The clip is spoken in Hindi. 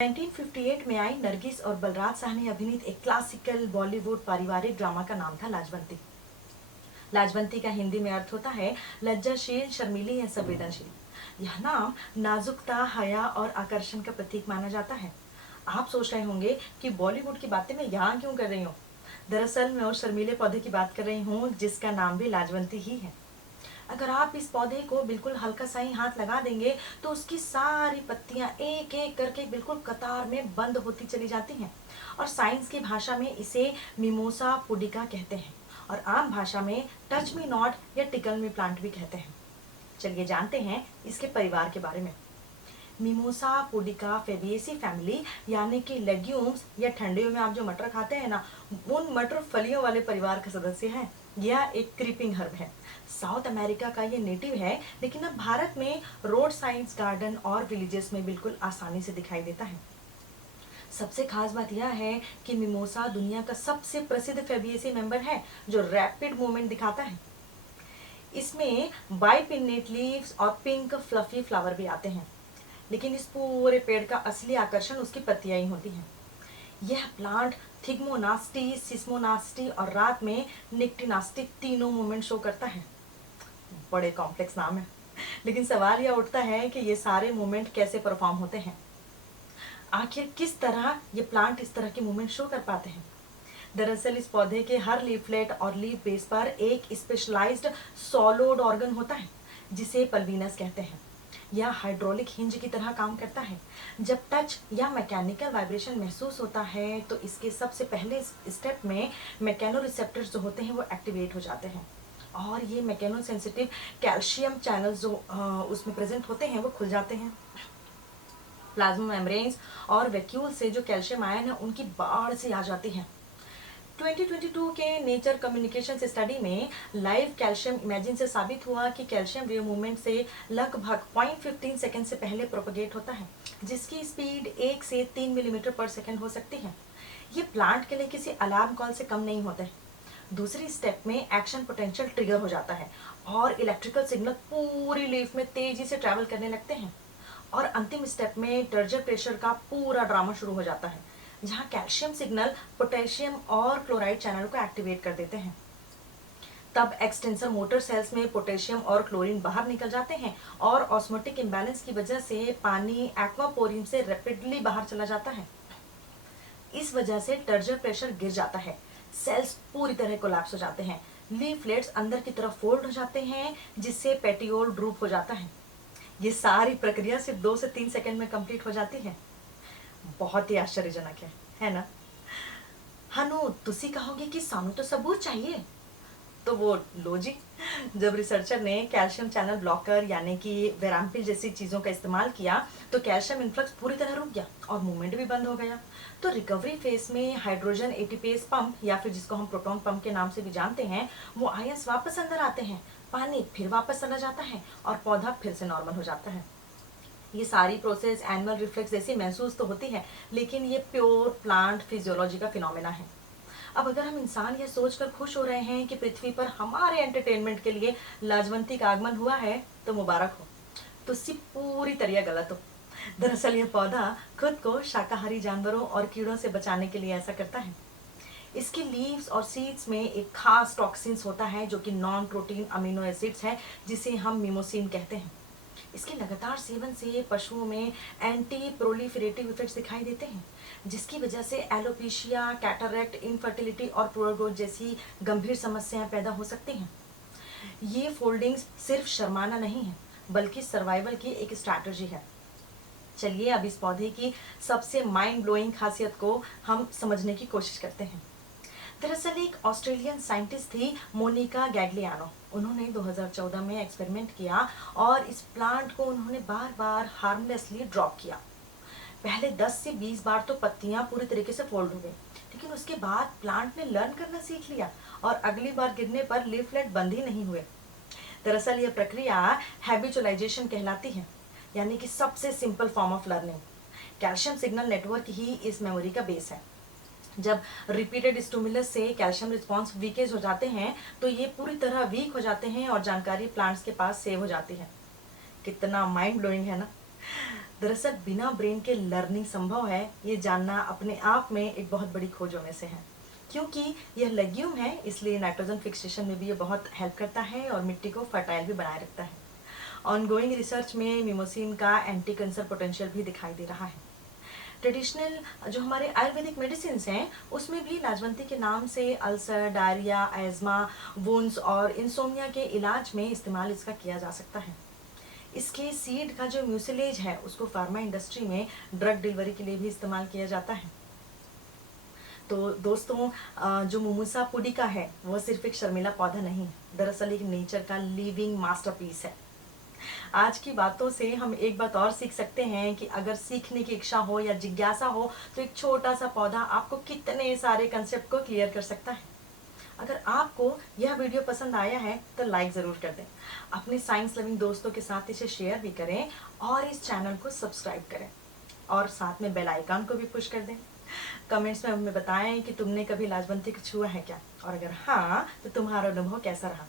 1958 में आई नरगिस और बलराज साहनी अभिनीत एक क्लासिकल बॉलीवुड पारिवारिक ड्रामा का नाम था लाजवंती। लाजवंती का हिंदी में अर्थ होता है लज्जाशील, शर्मीली या संवेदनशील। यह नाम नाजुकता, हया और आकर्षण का प्रतीक माना जाता है। आप सोच रहे होंगे कि बॉलीवुड की बातें मैं यहाँ क्यों कर रही हूँ। दरअसल मैं उस शर्मीले पौधे की बात कर रही हूँ जिसका नाम भी लाजवंती ही है। अगर आप इस पौधे को बिल्कुल हल्का सा ही हाथ लगा देंगे तो उसकी सारी पत्तियां एक एक करके बिल्कुल कतार में बंद होती चली जाती हैं। और साइंस की भाषा में इसे मिमोसा पुडिका कहते हैं और आम भाषा में टच मी नॉट या टिकल मी प्लांट भी कहते हैं। चलिए जानते हैं इसके परिवार के बारे में। मिमोसा पुडिका फेबिएसी फैमिली यानी कि लेग्यूम्स या ठंडियों में आप जो मटर खाते हैं ना, उन मटर फलियों वाले परिवार का सदस्य है। यह एक क्रीपिंग हर्ब है। साउथ अमेरिका का ये नेटिव है, लेकिन अब भारत में रोड साइंस गार्डन और विलेजेस में बिल्कुल आसानी से दिखाई देता है। सबसे खास बात यह है कि मिमोसा दुनिया का सबसे प्रसिद्ध फेबिएसी मेंबर है जो रैपिड मूवमेंट दिखाता है। इसमें बाइपिन्नेट लीव्स और पिंक फ्लफी फ्लावर भी आते हैं, लेकिन इस पूरे पेड़ का असली आकर्षण उसकी पत्तियां ही होती हैं। यह प्लांट थिग्मोनास्टी, सिस्मोनास्टी और रात में निक्टिनास्टी तीनों मूवमेंट शो करता है। बड़े कॉम्प्लेक्स नाम है, लेकिन सवाल यह उठता है कि ये सारे मूवमेंट कैसे परफॉर्म होते हैं। आखिर किस तरह ये प्लांट इस तरह के मूवमेंट शो कर पाते हैं। दरअसल इस पौधे के हर लीफलेट और लीफ बेस पर एक स्पेशलाइज्ड सॉलोड ऑर्गन होता है जिसे पल्विनस कहते हैं। यह हाइड्रोलिक हिंज की तरह काम करता है। जब टच या मैकेनिकल वाइब्रेशन महसूस होता है तो इसके सबसे पहले स्टेप में मैकेनो रिसेप्टर्स जो होते हैं वो एक्टिवेट हो जाते हैं और ये मैकेनो सेंसिटिव कैल्शियम चैनल्स जो उसमें प्रेजेंट होते हैं वो खुल जाते हैं। प्लाज्मा मेम्ब्रेन्स और वैक्यूल से जो कैल्शियम आयन है उनकी बाढ़ से आ जाती है। 2022 के नेचर कम्युनिकेशन स्टडी में लाइव कैल्शियम इमेजिन से साबित हुआ कि कैल्शियम वेव मूवमेंट से लगभग 0.15 सेकेंड से पहले प्रोपगेट होता है, जिसकी स्पीड 1 से 3 मिलीमीटर पर सेकेंड हो सकती है। ये प्लांट के लिए किसी अलार्म कॉल से कम नहीं होते। दूसरी स्टेप में एक्शन पोटेंशियल ट्रिगर हो जाता है और इलेक्ट्रिकल सिग्नल पूरी लीफ में तेजी से ट्रैवल करने लगते हैं। और अंतिम स्टेप में टर्जर प्रेशर का पूरा ड्रामा शुरू हो जाता है, जहां कैल्शियम सिग्नल पोटेशियम और क्लोराइड चैनल को एक्टिवेट कर देते हैं। तब एक्सटेंसर मोटर सेल्स में पोटेशियम और क्लोरीन बाहर निकल जाते हैं और ऑस्मोटिक इम्बैलेंस की वजह से पानी एक्वापोरिन से रैपिडली बाहर चला जाता है। इस वजह से टर्जर प्रेशर गिर जाता है, सेल्स पूरी तरह कोलैप्स हो जाते हैं, लीफलेट्स अंदर की तरफ फोल्ड हो जाते हैं जिससे पेटियोल ड्रूप हो जाता है। ये सारी प्रक्रिया सिर्फ 2 से 3 सेकंड में कंप्लीट हो जाती है। बहुत ही आश्चर्यजनक है ना। हनु तुसी कहोगे कि सानू तो सबूत चाहिए, तो वो लो जी। जब रिसर्चर ने कैल्शियम चैनल ब्लॉकर यानी कि वेराम्पिल जैसी चीज़ों का इस्तेमाल किया तो कैल्शियम इन्फ्लक्स पूरी तरह रुक गया और मूवमेंट भी बंद हो गया। तो रिकवरी फेज में हाइड्रोजन एटीपेज पंप या फिर जिसको हम प्रोटॉन पंप के नाम से भी जानते हैं, वो आयंस वापस अंदर आते हैं, पानी फिर वापस चला जाता है और पौधा फिर से नॉर्मल हो जाता है। ये सारी प्रोसेस एनुअल रिफ्लेक्स जैसी महसूस तो होती है, लेकिन ये प्योर प्लांट फिजियोलॉजी का फिनोमेना है। अब अगर हम इंसान ये सोचकर खुश हो रहे हैं कि पृथ्वी पर हमारे एंटरटेनमेंट के लिए लाजवंती का आगमन हुआ है तो मुबारक हो, तो सिर्फ पूरी तरह गलत हो। दरअसल यह पौधा खुद को शाकाहारी जानवरों और कीड़ों से बचाने के लिए ऐसा करता है। इसके लीव्स और सीड्स में एक खास टॉक्सिन्स होता है जो कि नॉन प्रोटीन अमीनो एसिड्स है जिसे हम मिमोसिन कहते हैं। इसके लगातार सेवन से पशुओं में एंटी प्रोलिफरेटिव इफेक्ट्स दिखाई देते हैं, जिसकी वजह से एलोपेशिया, कैटरेक्ट, इनफर्टिलिटी और पुअर ग्रोथ जैसी गंभीर समस्याएं पैदा हो सकती हैं। ये फोल्डिंग्स सिर्फ शर्माना नहीं है बल्कि सर्वाइवल की एक स्ट्रैटेजी है। चलिए अब इस पौधे की सबसे माइंड ब्लोइंग खासियत को हम समझने की कोशिश करते हैं। दरअसल एक ऑस्ट्रेलियन साइंटिस्ट थी मोनिका गैग्लियानो। उन्होंने 2014 में एक्सपेरिमेंट किया और इस प्लांट को उन्होंने बार बार हार्मलेसली ड्रॉप किया। पहले 10 से 20 बार तो पत्तियां पूरी तरीके से फोल्ड हो गई, लेकिन उसके बाद प्लांट ने लर्न करना सीख लिया और अगली बार गिरने पर लीफलेट बंद ही नहीं हुए। दरअसल यह प्रक्रिया हैबिचुअलाइजेशन कहलाती है, यानी कि सबसे simple form of learning. Calcium signal network ही इस मेमोरी का बेस है। जब रिपीटेड स्टिमुलस से कैल्शियम रिस्पॉन्स वीकेज हो जाते हैं तो ये पूरी तरह वीक हो जाते हैं और जानकारी प्लांट्स के पास सेव हो जाती है। कितना माइंड ब्लोइंग है ना। दरअसल बिना ब्रेन के लर्निंग संभव है, ये जानना अपने आप में एक बहुत बड़ी खोजों में से है। क्योंकि यह लेग्यूम है, इसलिए नाइट्रोजन फिक्सेशन में भी ये बहुत हेल्प करता है और मिट्टी को फर्टाइल भी बनाए रखता है। ऑनगोइंग रिसर्च में मिमोसिन का एंटी कैंसर पोटेंशियल भी दिखाई दे रहा है। ट्रेडिशनल जो हमारे आयुर्वेदिक मेडिसिन हैं, उसमें भी लाजवंती के नाम से अल्सर, डायरिया, एज्मा, वुंड्स और इंसोम्निया के इलाज में इस्तेमाल इसका किया जा सकता है। इसके सीड का जो म्यूसिलेज है, उसको फार्मा इंडस्ट्री में ड्रग डिलीवरी के लिए भी इस्तेमाल किया जाता है। तो दोस्तों, जो मुमुसा पुडिका है, वह सिर्फ एक शर्मीला पौधा नहीं है, दरअसल एक नेचर का लिविंग मास्टरपीस है। आज की बातों से हम एक बात और सीख सकते हैं कि अगर सीखने की इच्छा हो या जिज्ञासा हो, तो एक छोटा सा पौधा आपको कितने सारे कंसेप्ट को क्लियर कर सकता है। अगर आपको यह वीडियो पसंद आया है तो लाइक ज़रूर कर दें, अपने साइंस लविंग दोस्तों के साथ इसे शेयर भी करें और इस चैनल को सब्सक्राइब करें और साथ में बेल आइकन को भी पुश कर दें। कमेंट्स में हमें बताएं कि तुमने कभी लाजवंती को छुआ है क्या, और अगर हाँ तो तुम्हारा अनुभव कैसा रहा।